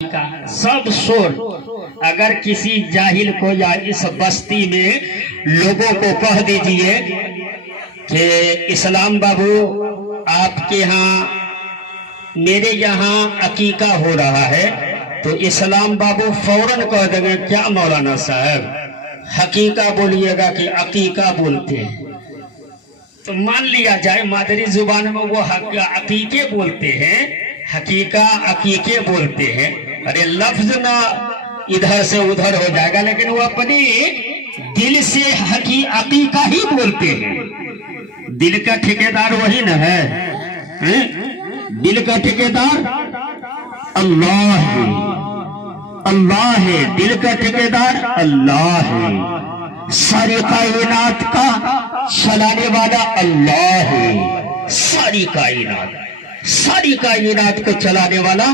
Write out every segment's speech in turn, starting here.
کا सब शोर अगर किसी जाहिल को या इस बस्ती में लोगों को कह दीजिए कि इस्लाम बाबू आपके यहाँ मेरे यहाँ अकीका हो रहा है, तो इस्लाम बाबू फौरन कह देंगे क्या मौलाना साहब हकीका बोलिएगा कि अकीका बोलते हैं। तो मान लिया जाए मादरी जुबान में वो अकीके बोलते हैं, हकीका अकीके बोलते हैं। अरे लफ्ज ना इधर से उधर हो जाएगा, लेकिन वो अपनी दिल से अकीका ही बोलते हैं। दिल का ठेकेदार वही ना है, दिल का ठेकेदार अल्लाह है, अल्लाह है, दिल का ठेकेदार अल्लाह है। सारी कायनात का चलाने वाला अल्लाह है, सारी कायनात को चलाने वाला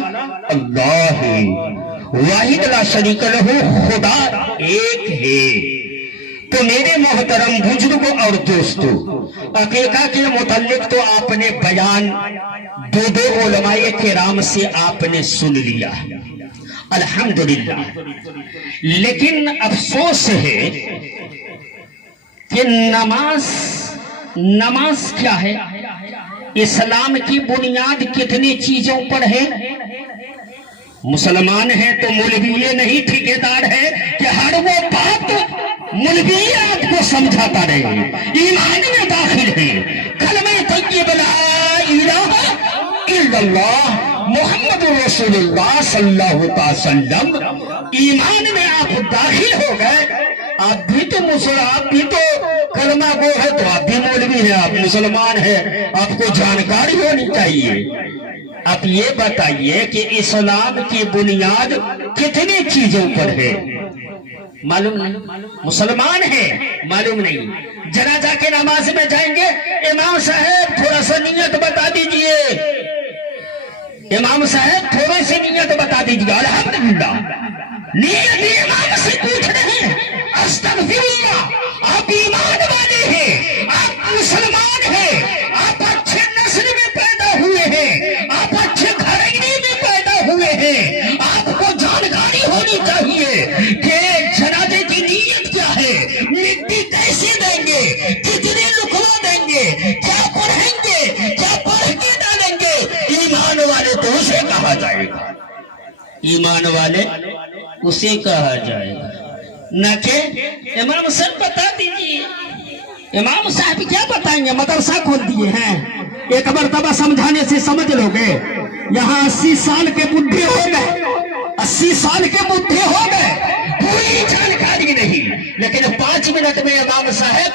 अल्लाह है। वाहिद ला शरीक लहू, खुदा एक है। तो मेरे मोहतरम बुजुर्गों और दोस्तों, अकीका के मुताल्लिक तो आपने बयान दो उलमाए किराम से आपने सुन लिया, अल्हम्दुलिल्लाह। लेकिन अफसोस है कि नमाज क्या है, इस्लाम की बुनियाद कितनी चीजों पर है। मुसलमान है तो मौलवी नहीं ठेकेदार है कि हर वो बात मौलवी आपको समझाता रहे। ईमान में दाखिल है, कलमे तय्यब ला इलाहा इल्लल्लाह मुहम्मद रसूलुल्लाह सल्लल्लाहु अलैहि वसल्लम। ईमान में आप दाखिल हो गए, आप भी तो आप भी तो कलमा गो है, तो आप भी मौलवी है, आप मुसलमान है, आपको जानकारी होनी चाहिए। आप ये बताइए कि इस्लाम की बुनियाद कितनी चीजों पर है, मालूम नहीं। मुसलमान है मालूम नहीं। जनाजा के नमाज में जाएंगे, इमाम साहब थोड़ा सा नियत बता दीजिए, इमाम साहब थोड़ी सी नियत बता दीजिए। अल्हम्दुलिल्लाह, नियत इमाम से पूछ रहे हैं, अस्तगफिरुल्लाह। आप ईमान वाले हैं, आप मुसलमान हैं, आप अच्छे नस्ल में पैदा हुए हैं, आप अच्छे घराने में पैदा हुए हैं। आपको जानकारी होनी चाहिए कि जनाजे की नीयत क्या है, मिट्टी कैसे देंगे, कितने लुकवा देंगे, क्या पढ़ेंगे, क्या पढ़ के डालेंगे। ईमान वाले तो उसे कहा जाएगा, ईमान वाले उसे कहा जाएगा, न कि इमाम साहब बता दीजिए। इमाम साहब क्या बताएंगे, मदरसा खोल दिए हैं, एक मरतबा समझाने से समझ लोगे। यहाँ 80 साल के बुढ़े हो गए, 80 साल के बुढ़े हो गए, कोई जानकारी नहीं, लेकिन 5 मिनट में इमाम साहब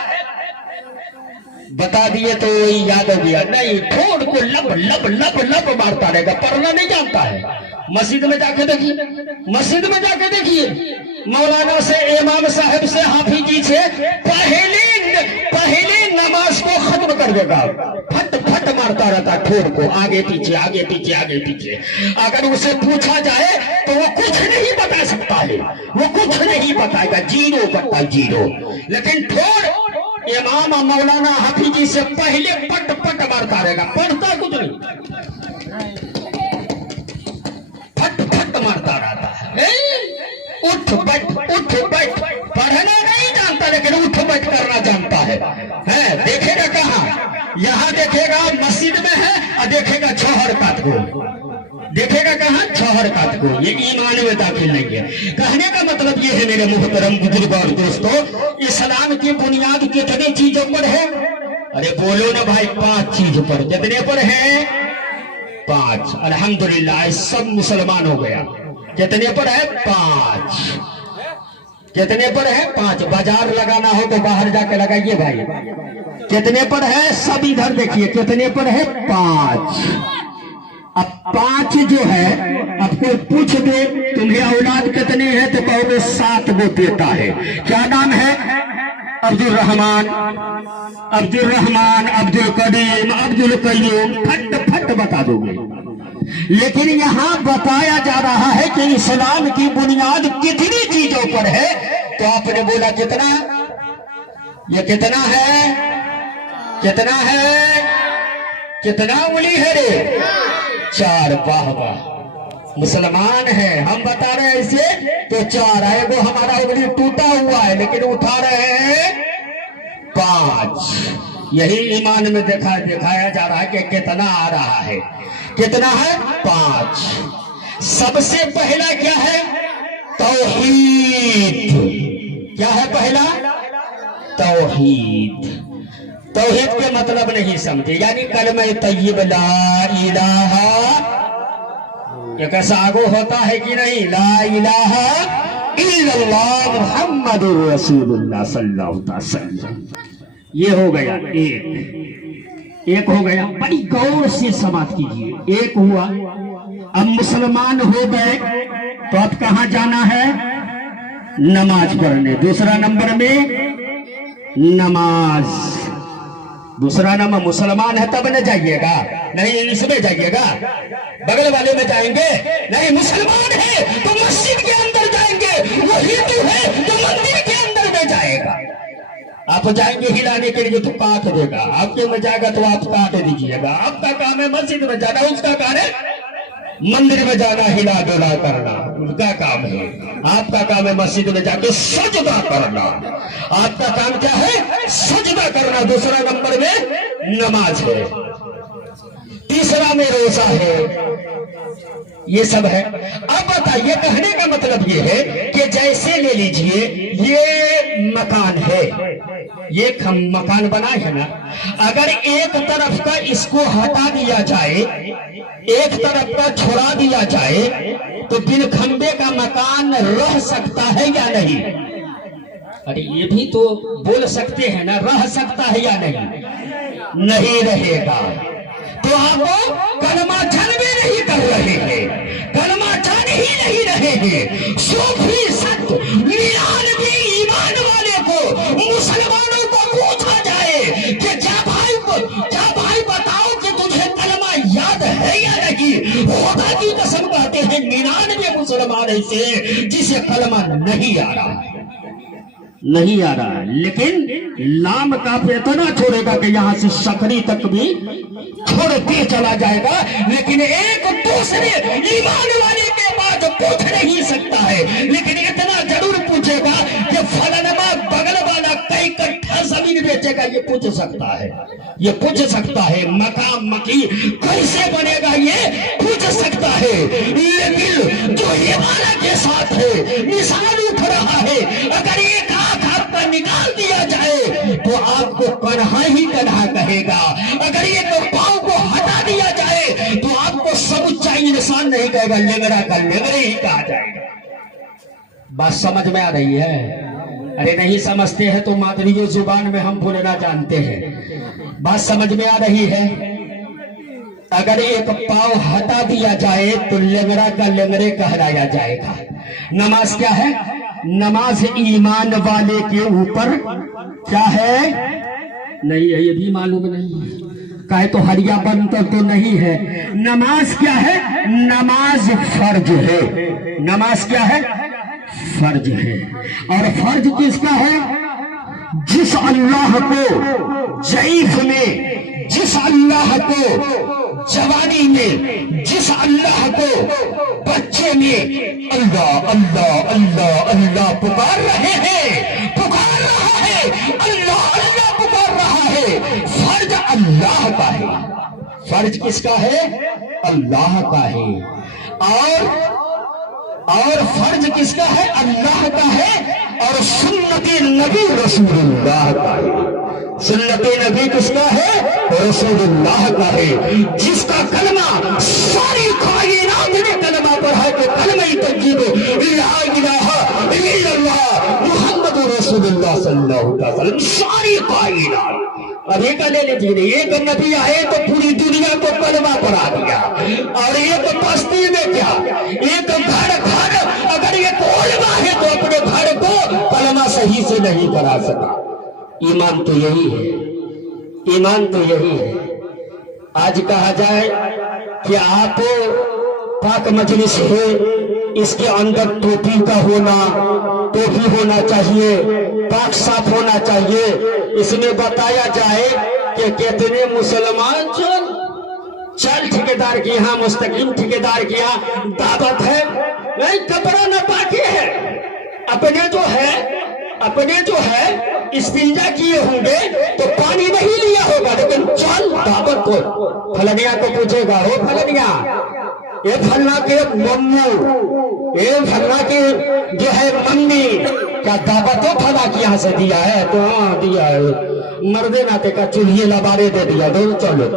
बता दिए तो याद हो गया। नहीं, ठोड़ को लब लब लब लब मारता रहेगा, पढ़ना नहीं जानता है। मस्जिद में जाके देखिए, मस्जिद में जाके देखिए, मौलाना से, इमाम साहब से, हाफिज जी से पहले नमाज को खत्म कर देगा, फट फट मारता रहता ठोड़ को, आगे पीछे आगे पीछे आगे पीछे। अगर उसे पूछा जाए तो वो कुछ नहीं बता सकता है, वो कुछ नहीं बताएगा, जीरो बता जीरो। लेकिन ठोड़ इमाम मौलाना हाफिज जी से पहले पट पट मारता रहेगा, पढ़ता कुछ नहीं, फट फट मारता रहता है। उठ बैठ पढ़ना नहीं जानता, लेकिन उठ बैठ करना जानता है। देखेगा कहाँ, यहाँ देखेगा मस्जिद में है, और देखेगा छहर कात को, देखेगा कहाँ, छहर कात को। ये ईमान में दाखिल नहीं है। कहने का मतलब ये है मेरे मुहतरम बुजुर्ग और दोस्तों, इस्लाम की बुनियाद कितनी चीजों पर है। अरे बोलो ना भाई, 5 चीज पर। कितने पर है? 5। अल्हम्दुलिल्लाह, सब मुसलमान हो गया। कितने पर है? 5। कितने पर है? 5। बाजार लगाना हो तो बाहर जाके लगाइए भाई। कितने पर है? सब इधर देखिए, कितने पर है? 5। अब 5 जो है, आपको पूछ दे तुम्हें औलाद कितने हैं, तो कहोगे 7 वो देता है। क्या नाम है? अब्दुल रहमान, अब्दुल रहमान, अब्दुल करीम, अब्दुल कय्यूम, फट फट बता दोगे। लेकिन यहाँ बताया जा रहा है कि इस्लाम की बुनियाद कितनी चीजों पर है, तो आपने बोला कितना? ये कितना है? कितना है? कितना उंगली है रे? 4। वाह वाह, मुसलमान है, हम बता रहे हैं इसे तो 4 है, वो हमारा उंगली टूटा हुआ है लेकिन उठा रहे हैं 5। यही ईमान में दिखाया जा रहा है कि कितना आ रहा है, कितना है 5। सबसे पहला क्या है? तौहीद। क्या है पहला? तौहीद। तौहीद के मतलब नहीं समझे, यानी कलमा तय्यब ला इलाहा, ये कैसा आगो होता है कि नहीं? ला इलाहा इल्लल्लाह मुहम्मदुर रसूलुल्लाह सल्लल्लाहु अलैहि वसल्लम। ये हो गया एक हो गया। बड़ी गौर से समाप्त कीजिए। एक हुआ। अब मुसलमान हो गए तो अब कहां जाना है? नमाज पढ़ने। दूसरा नंबर में नमाज। दूसरा नंबर मुसलमान है तब न जाइएगा, नहीं इसमें जाइएगा, बगल वाले में जाएंगे नहीं। मुसलमान है तो मस्जिद के अंदर जाएंगे, वो हिंदू है तो मंदिर के अंदर में जाएगा। आप जाएंगे हिलाने के लिए तो काट देगा, आपके में जाएगा तो आप काट दीजिएगा। आपका काम है मस्जिद में जाना, उसका काम है मंदिर में जाना, हिला डुला करना, उनका काम है। आपका काम है मस्जिद में जाके सजदा करना। आपका काम क्या है? सजदा करना। दूसरा नंबर में नमाज है, तीसरा में रोजा है, ये सब है। अब बताइए, कहने का मतलब ये है कि जैसे ले लीजिए ये मकान है, ये मकान बना है ना, अगर एक तरफ का इसको हटा दिया जाए, एक तरफ का छोड़ा दिया जाए तो बिन खंबे का मकान रह सकता है या नहीं? अरे ये भी तो बोल सकते हैं ना, रह सकता है या नहीं? नहीं रहेगा। तो आप कलमा भी नहीं कर रहे हैं, कलमा ही नहीं रहे हैं। 100% 99 ईमान वाले को, मुसलमानों को पूछा जाए कि जा भाई बताओ कि तुझे कलमा याद है या नहीं? खुदा की कसम कहते हैं 99 मुसलमान ऐसे जिसे कलमा नहीं आ रहा है, नहीं आ रहा है। लेकिन लाम का पे इतना छोड़ेगा कि यहां से सकरी तक भी छोड़ते चला जाएगा, लेकिन एक दूसरे ईमान वाले के पास पूछ नहीं सकता है। लेकिन इतना जरूर पूछेगा कि फलाना बगल वाला कई कट्ठा जमीन बेचेगा, ये पूछ सकता है, ये पूछ सकता है। मकाम मकी कैसे बनेगा, ये पूछ सकता है। लेकिन जो ईमान के साथ है, निशान उठ रहा है, अगर एक आपका निकाल दिया जाए तो आपको कन्हा ही कन्हा कहेगा। अगर ये तो पांव को हटा दिया जाए तो आपको समुच्चा इंसान नहीं कहेगा, लेंगड़ा का लेंगड़े ही कहा जाएगा। बात समझ में आ रही है? अरे नहीं समझते हैं तो मादरी जुबान में हम बोलना जानते हैं। बात समझ में आ रही है? अगर एक पांव हटा दिया जाए तो लेंगड़ा का लेंगड़े कहलाया जाएगा। नमाज क्या है? नमाज ईमान वाले के ऊपर क्या है? नहीं है, ये भी मालूम नहीं। कहे तो हरिया बनता तो नहीं है। नमाज क्या है? नमाज फर्ज है। नमाज क्या है? फर्ज है। और फर्ज किसका है? जिस अल्लाह को जईफ में, जिस अल्लाह को जवानी में, जिस अल्लाह को बच्चे में अल्लाह अल्लाह अल्लाह अल्लाह पुकार रहे हैं, पुकार रहा है, अल्लाह अल्लाह पुकार रहा है, फर्ज अल्लाह का है। फर्ज किसका है? अल्लाह का है। और फर्ज किसका है? अल्लाह का है। और सुन्नते नबी रसूलुल्लाह का है। सुन्नते नबी किसका है? रसूलुल्लाह का है। जिसका कलमा सारी कायनात ने कलमा पढ़ा है कि कलमा तय्यब ला इलाहा इल्लल्लाह मुहम्मदुर रसूलुल्लाह सल्लल्लाहु अलैहि वसल्लम, सारी कायनात। अब एक ले लीजिए, एक नबी आए तो पूरी दुनिया को कलमा पढ़ा दिया। और एक बस्ती में क्या, एक घर अगर एक उलमा है तो अपने घर को कलमा सही से नहीं करा सका। ईमान तो यही है, ईमान तो यही है। आज कहा जाए कि आप पाक मजलिस है, इसके अंदर टोपी का होना, टोपी होना चाहिए, पाक साफ होना चाहिए। इसमें बताया जाए कि कितने मुसलमान बिलाल ठेकेदार के यहाँ, मुस्तकीम ठेकेदार के यहाँ दावत है, नहीं कपड़ा न बाकी है, अपने जो है इस्तिंजा किए होंगे तो पानी नहीं लिया होगा, लेकिन चल दावत को फलनिया को पूछेगा, हो फलनिया ये फलना के मम्मू, ये फलना के जो है मम्मी, क्या दावत हो फला के यहाँ से दिया है? तो हाँ दिया है, मर्दे नाते का चूल्हे लबारे दे दिया, दो चलो।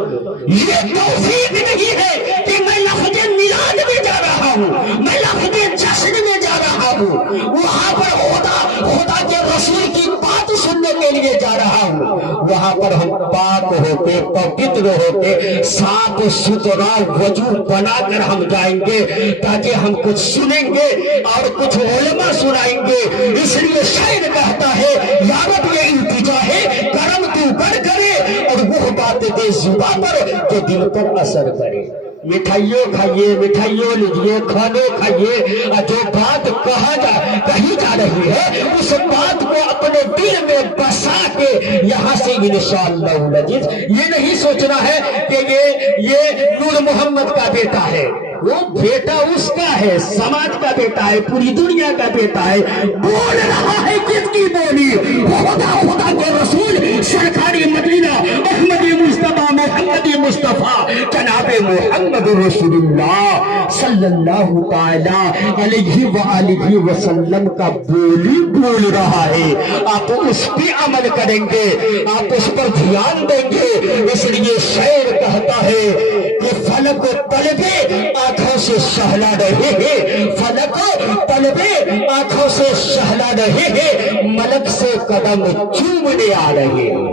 ये तौफीक नहीं है कि मैं लफ्ज़े मिलाद में जा रहा हूँ, मैं लफ्ज़े जश्न में जा रहा हूँ, वहां पर खुदा के रसूल की बात सुनने के लिए जा रहा हूँ। वहां पर हम पाक होके, पवित्र होके, साफ सुथरा वजू बनाकर हम जाएंगे, ताकि हम कुछ सुनेंगे और कुछ उलमा सुनाएंगे। इसलिए शायर कहता है, या रब ये इल्तिजा है, करम तू कर करे और वो बात दे जुबान पर जो दिल पर असर करे। मिठाइयों खाइए, मिठाइयों लीजिए, खाने खाइए, और जो बात कही जा रही है उस बात को अपने दिल में बसा के यहाँ से इंशाअल्लाह अज़ीज़, ये नहीं सोचना है कि ये नूर मोहम्मद का बेटा है, वो बेटा उसका है, समाज का बेटा है, पूरी दुनिया का बेटा है। बोल रहा है किसकी बोली? खुदा के रसूल सरकारी मदीना अहमदी मुस्तफा मोहम्मदी मुस्तफा जनाबे मोहम्मद रसूलुल्लाह सल्लल्लाहु ताला अलैहि व आलिहि वसल्लम का बोली बोल रहा है। आप उस पे अमल करेंगे, आप उस पर ध्यान देंगे। इसलिए शायर कहता है कि फलक तलबे आंखों से सहला रहे हैं, फलक तलबे आंखों से सहला रहे हैं, मलक से कदम चूमने आ रहे हैं।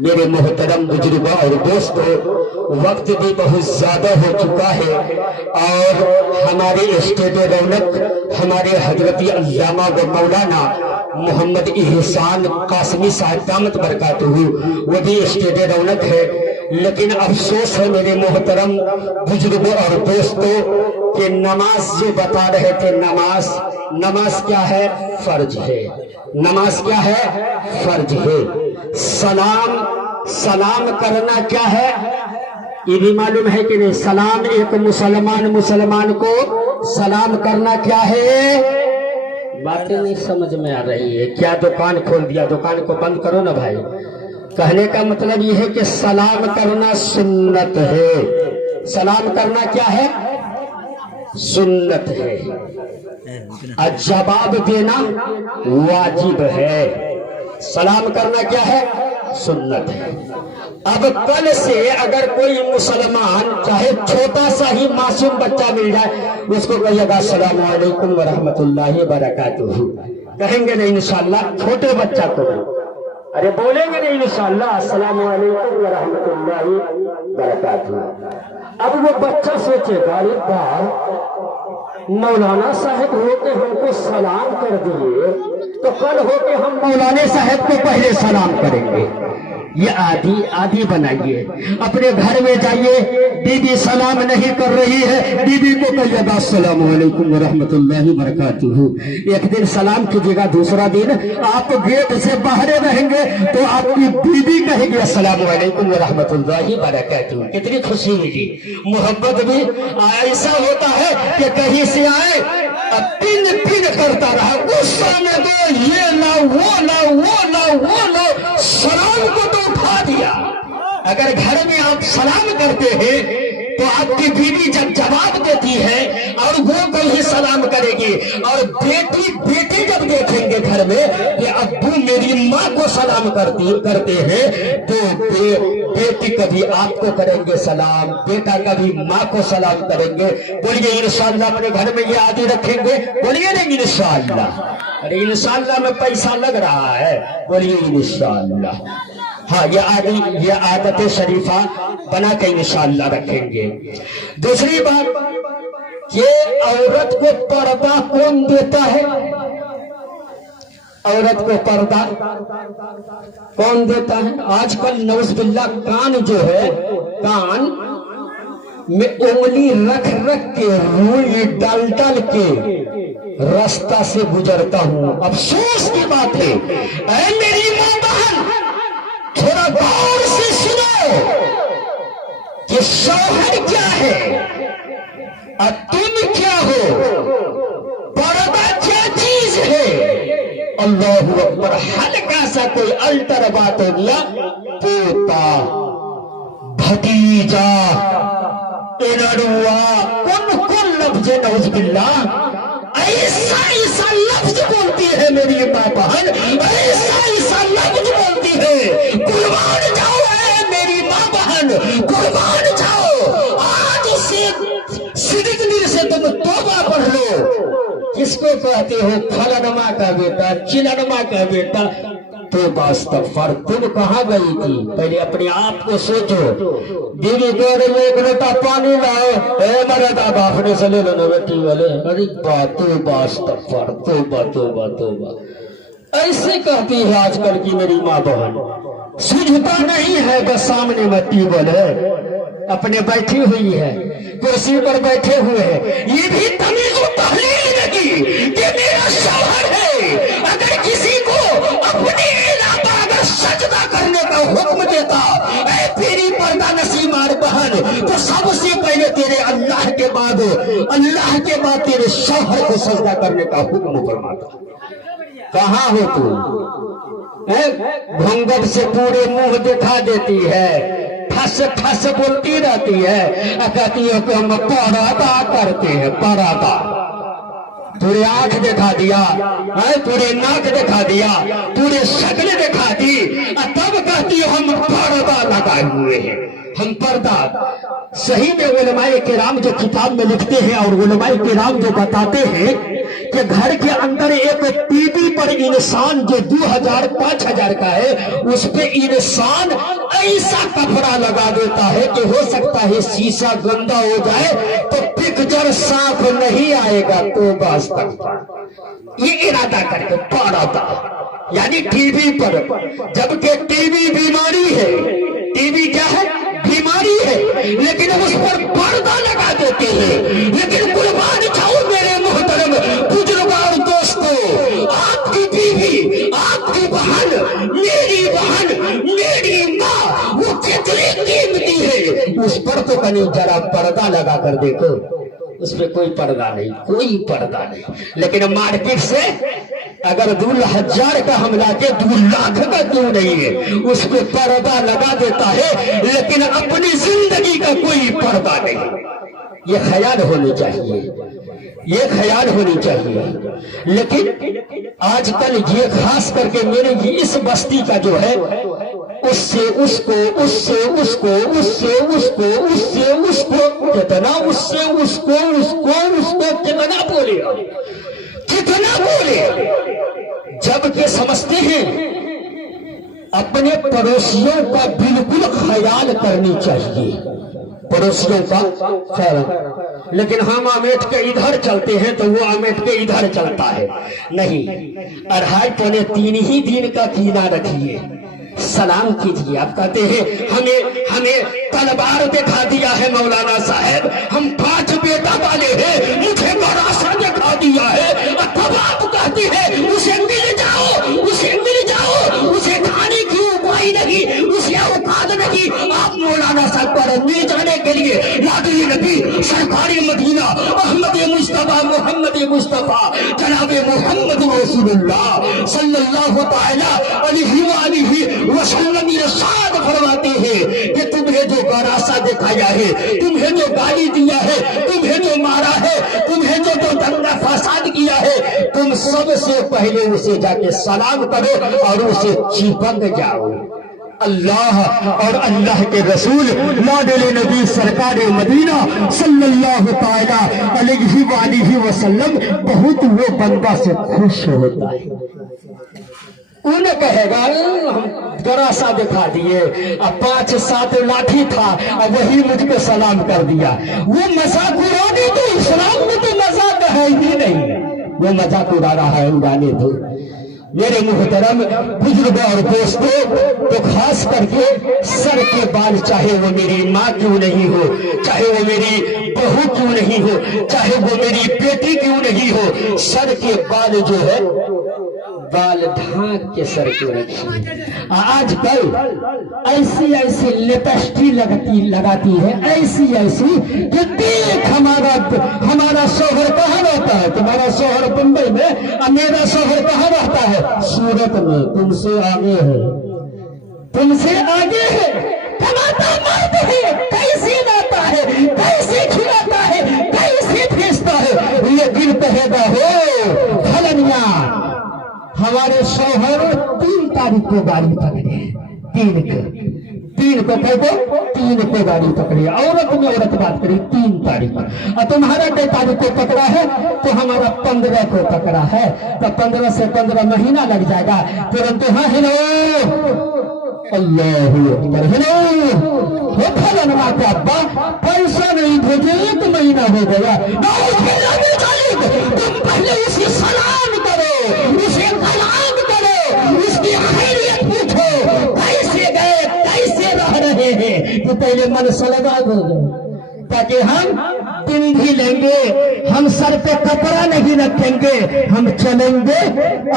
मेरे मोहतरम बुजुर्गों और दोस्तों, वक्त भी बहुत ज्यादा हो चुका है और हमारे स्टेज रौनक हमारे हजरती अल्लामा व मौलाना मोहम्मद इहसान कासमी साहब दामत बरकातहू, वो भी स्टेज रौनक है। लेकिन अफसोस है मेरे मोहतरम बुजुर्गों और दोस्तों कि नमाज जो बता रहे थे, नमाज क्या है? फर्ज है। नमाज क्या है? फर्ज है। सलाम करना क्या है? ये भी मालूम है कि नहीं? सलाम, एक मुसलमान को सलाम करना क्या है? बातें नहीं समझ में आ रही है क्या? दुकान खोल दिया, दुकान को बंद करो ना भाई। कहने का मतलब ये है कि सलाम करना सुन्नत है। सलाम करना क्या है? सुन्नत है। और जवाब देना वाजिब है। सलाम करना क्या है? सुन्नत है। अब कल से अगर कोई मुसलमान, चाहे छोटा सा ही मासूम बच्चा मिल जाए, उसको कहिएगा अस्सलामु अलैकुम व रहमतुल्लाहि व बरकातुहू, कहेंगे नहीं इंशाअल्लाह? छोटे बच्चा को अरे बोलेंगे नहीं इंशाअल्लाह अस्सलामु अलैकुम व रहमतुल्लाहि व बरकातुहू। अब वो बच्चा सोचेगा, अरे बाप मौलाना साहब होके हमको सलाम कर दिए, तो कल होके हम मौलाना साहब को पहले सलाम करेंगे। ये आदि बनाइए। अपने घर में जाइए, बीबी सलाम नहीं कर रही है, बीबी को कहिएगा अस्सलामु अलैकुम व रहमतुल्लाहि व बरकातुहू। एक दिन सलाम कीजिएगा, दूसरा दिन आप गेट से बाहर रहेंगे तो आपकी बीबी कहेगी अस्सलामु अलैकुम व रहमतुल्लाहि व बरकातुहू। कितनी खुशी होगी। मोहब्बत भी ऐसा होता है कि कहीं से आए, पिन करता रहा, गुस्सा में दो, ये ना वो ना वो ना वो ना, सलाम को तो उठा दिया। अगर घर में आप सलाम करते हैं तो आपकी बीवी जब जवाब देती है और वो कहीं सलाम करेगी, और बेटी जब देखेंगे घर में कि अब्बू मेरी माँ को सलाम करते हैं, तो बेटी कभी आपको करेंगे सलाम, बेटा कभी माँ को सलाम करेंगे। बोलिए इंशाअल्लाह अपने घर में ये आदि रखेंगे? बोलिए नहीं इंशाअल्लाह? अरे इंशाअल्लाह में पैसा लग रहा है, बोलिए इंशाअल्लाह। हाँ, ये आदत शरीफा बना के इंशाअल्लाह रखेंगे। दूसरी बात, ये औरत को पर्दा कौन देता है? औरत को पर्दा कौन देता है? आजकल नौज़बिल्लाह कान जो है, कान में उंगली रख के, रुई डाल के रास्ता से गुजरता हूँ। अफसोस की बात है। ऐ मेरी माँ बहन, थोड़ा गौर से सुनो, کہ شوہر کیا ہے اور تم کیا ہو، پردہ کیا چیز ہے۔ اللہ اکبر، ہلکا سا کوئی الٹر بات ہو گیا، پوتا، بھتیجا، انڑوا، کن لفظ نعوذ باللہ، ایسا ایسا لفظ بولتی ہے میری ماں بہن، ایسا لفظ بولتی ہے، قربان جاؤ ہے میری ماں بہن، قربان جاؤ۔ آج سے صدق دل سے تم توبہ پڑھ لو۔ کس کو کہتے ہو؟ پھلنما کا بیٹا، چلنما کا بیٹا، توبہ استغفار۔ تم کہاں گئی تھی؟ پہلے اپنے آپ کو سوچو۔ بیوی کہہ رہی ہے ایک لوٹا پانی لاؤ، اے مرد اب آفنے سے لے لو بیٹی والے، ارے توبہ استغفار، توبہ توبہ توبہ۔ ایسے کہتی ہے آج کل کی میری ماں بہن، سجھتا نہیں ہے بس سامنے میں ٹیبل ہے، اپنے بیٹھی ہوئی ہے، کرسی پر بیٹھے ہوئے ہیں، یہ بھی تمیز و تحلیل نہیں کہ میرا شوہر ہے۔ اگر کسی کو اپنے علاوہ اگر سجدہ کرنے کا حکم دیتا، اے تیری پردہ نصیبار بہن، تو سب سے پہلے تیرے اللہ کے بعد تیرے شوہر کو سجدہ کرنے کا حکم فرماتا۔ کہاں ہو تو؟ گھونگھٹ سے پورے منہ دکھا دیتی ہے، ٹھس ٹھس بولتی رہتی ہے، کہتی ہے کہ ہم پردہ کرتے ہیں، پردہ۔ تورے آنکھ دکھا دیا، تورے ناک دکھا دیا، تورے شکل دکھا دی، تب کہتی ہم پردہ لگائے ہوئے ہیں، ہم پردہ۔ صحیح میں علماء کرام جو کتاب میں لکھتے ہیں اور علماء کرام جو بتاتے ہیں کہ گھر کے اندر ایک ٹی وی پر انسان جو 2000 5000 کا ہے، اس پہ انسان ایسا کپڑا لگا دیتا ہے کہ ہو سکتا ہے شیشہ گندا ہو جائے تو پکچر صاف نہیں آئے گا۔ توبہ استغفار، یہ ارادہ کر کے پردہ، یعنی ٹی وی پر، جبکہ ٹی وی بیماری ہے، ٹی وی کیا ہے؟ بیماری ہے، لیکن اس پر پردہ لگا دیتے ہیں۔ لیکن قربان جاؤ میرے محترم بزرگوں دوستو، آپ کی بیوی، آپ کی بہن، میری ماں، وہ کتنی قیمتی ہے، اس پر تو کہیں ذرا پردہ لگا کر دیکھو۔ اس پہ کوئی پردہ نہیں، کوئی پردہ نہیں۔ لیکن مارکیٹ سے اگر 2,000 کا ہم لا کے 2 لاکھ کا کیوں نہیں ہے، اس پہ پردہ لگا دیتا ہے، لیکن اپنی زندگی کا کوئی پردہ نہیں۔ یہ خیال ہونی چاہیے، یہ خیال ہونی چاہیے۔ لیکن آج کل یہ خاص کر کے میرے اس بستی کا جو ہے، اس سے اس کو، اس سے اس کو، اس سے اس کو، اس سے اس کو، کتنا اس سے اس کو، اس کو اس کو کتنا بولے، کتنا بولے، جبکہ سمجھتے ہیں اپنے پڑوسیوں کا بالکل خیال کرنی چاہیے، پڑوسیوں کا خیال۔ لیکن ہم آمیٹ کے ادھر چلتے ہیں تو وہ آمیٹ کے ادھر چلتا ہے، نہیں۔ 2.5 پونے 3 ہی دن کا کینہ رکھیے، سلام کیجیے۔ آپ کہتے ہیں ہمیں تلوار دکھا دیا ہے مولانا صاحب، ہم 5 بیٹا والے ہیں، مجھے گراسا دکھا دیا ہے، تب آپ کہتے ہیں اسے مل جاؤ، اسے مل جاؤ، اسے کھانے کی اپائی نہیں، اسے اوقات نہیں۔ آپ مولانا صاحب پر مل جانے کے لیے لاڈلی نبی سرکار مدینہ احمد مصطفیٰ محمد مصطفیٰ جناب محمد رسول اللہ صلی اللہ تعالی علیہ وآلہ وسلم ارشاد فرماتے ہیں کہ تمہیں جو گراسا دکھایا ہے، تمہیں جو گالی دیا ہے، تمہیں جو مارا ہے، تمہیں جو دنگا فساد کیا ہے، تم سب سے پہلے اسے جا کے سلام کرو اور اسے چپک جاؤ۔ اللہ اور اللہ کے رسول لاڈل نبی سرکار مدینہ صلی اللہ تعالی علیہ وآلہ وسلم بہت وہ بندہ سے خوش ہوتا ہے۔ انہیں کہے گا گراسا دکھا دیے، اب 5-7 لاٹھی تھا، اب وہی مجھ پہ سلام کر دیا، وہ مذاق اڑا دی، تو اسلام میں تو مذاق ہے ہی نہیں، وہ مذاق اڑا رہا ہے، اڑانے دو۔ میرے محترم بزرگوں اور دوستوں، تو خاص کر کے سر کے بال، چاہے وہ میری ماں کیوں نہیں ہو، چاہے وہ میری بہو کیوں نہیں ہو، چاہے وہ میری بیٹی کیوں نہیں ہو، سر کے بال جو ہے बाल ढांक के सर को रखिए। आज कल ऐसी ऐसी लिपस्टिक लगाती है, ऐसी कि देख हमारा शोहर कहाँ रहता है, तुम्हारा शोहर बम्बई में और मेरा शोहर कहाँ रहता है, सूरत में। तुमसे आगे है, तुमसे आगे है, कमाता मर्द है, कैसे लाता है, कैसे खिलाता है, कैसे भेजता है, ये गिर कहेगा हो फलनिया हमारे शौहर 3 तारीख को गाड़ी पकड़े, 3 को कह दो, 3 को गाड़ी पकड़ी। औरत में औरत बात करी 3 तारीख को, और तुम्हारा कई तारीख को पकड़ा है, तो हमारा 15 को पकड़ा है, तो 15 से 15 महीना लग जाएगा। परंतु हाँ हेलो अल्लाह अकबर, हेलो हो फलनवा के अब्बा पैसा नहीं भेजे, 1 महीना हो गया। तुम पहले उसे सलाम करो, उसे कलाम करो, उसकी खैरियत पूछो, कैसे गए, कैसे रह रहे हैं, तो पहले मन सलगा हो जाए, ताकि हम पिंडी लेंगे, हम सर पे कपड़ा नहीं रखेंगे, हम चलेंगे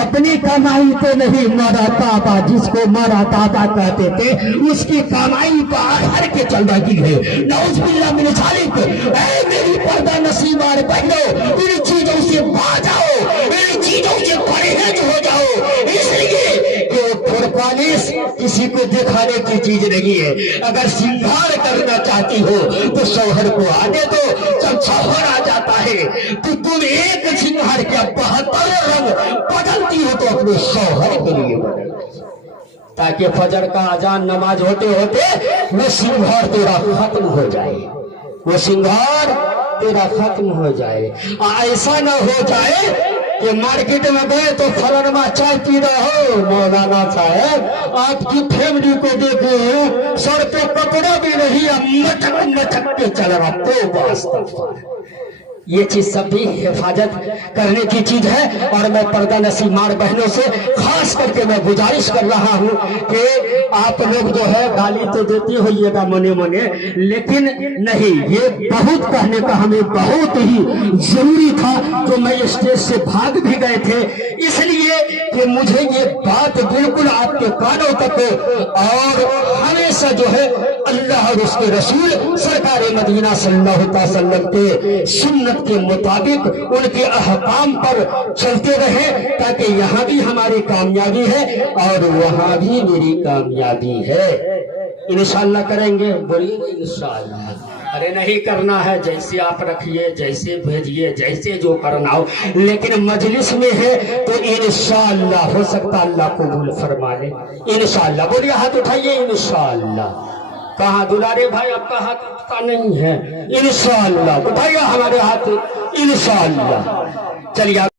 अपनी कमाई पे नहीं, मारा दादा जिसको मारा दादा कहते थे उसकी कमाई बाहर के चल रही है। नौजुबिल्लाह मिन जालिक, ऐ मेरी पर्दा नसीबार बहनो, इन चीजों से बाजाओ, इन चीजों से परहेज हो जाओ, इसलिए कि पुरपालिश किसी को दिखाने की चीज नहीं है। अगर श्रृंगार करना चाहती हो तो शौहर को आने दो, जब शौहर आ जाता है तो तुम एक श्रृंगार के 72 रंग बदलती हो तो अपने शौहर के लिए बदलती, ताकि फजर का अजान नमाज होते होते वो श्रृंगार तेरा खत्म हो जाए, वो श्रृंगार तेरा खत्म हो जाए। ऐसा न हो जाए कि मार्केट में गए तो फलनमा चाय पी रहा हो, मौलाना साहब आपकी फैमिली को देखो सर पे कपड़ा भी नहीं, मचक मचक के चल रहा, तो वास्तव ये चीज सब भी हिफाजत करने की चीज है। और मैं पर्दा नसीब मार बहनों से खास करके मैं गुजारिश कर रहा हूँ कि आप लोग जो है गाली तो देती होइएगा मने मने, लेकिन नहीं, ये बहुत कहने का हमें बहुत ही जरूरी था, तो मैं स्टेज से भाग भी गए थे, इसलिए कि मुझे ये बात बिल्कुल आपके कानों तक और हमेशा जो है अल्लाह और उसके रसूल सरकार मदीना सल्लल्लाहु अलैहि वसल्लम के सुन्नत के मुताबिक उनके अहकाम पर चलते रहे, ताकि यहाँ भी हमारी कामयाबी है और वहाँ भी मेरी कामयाबी है। इंशाअल्लाह करेंगे, बोलिए इंशाअल्लाह। अरे नहीं करना है, जैसे आप रखिए, जैसे भेजिए, जैसे जो करना हो, लेकिन मजलिस में है तो इंशाअल्लाह हो सकता अल्लाह कबूल फरमा ले। इंशाअल्लाह बोलिए, हाथ उठाइए इंशाअल्लाह। कहाँ दुलारे भाई आपका हाथ उठता नहीं है, इंशाअल्लाह उठाइए हमारे हाथ इंशाअल्लाह। चलिए।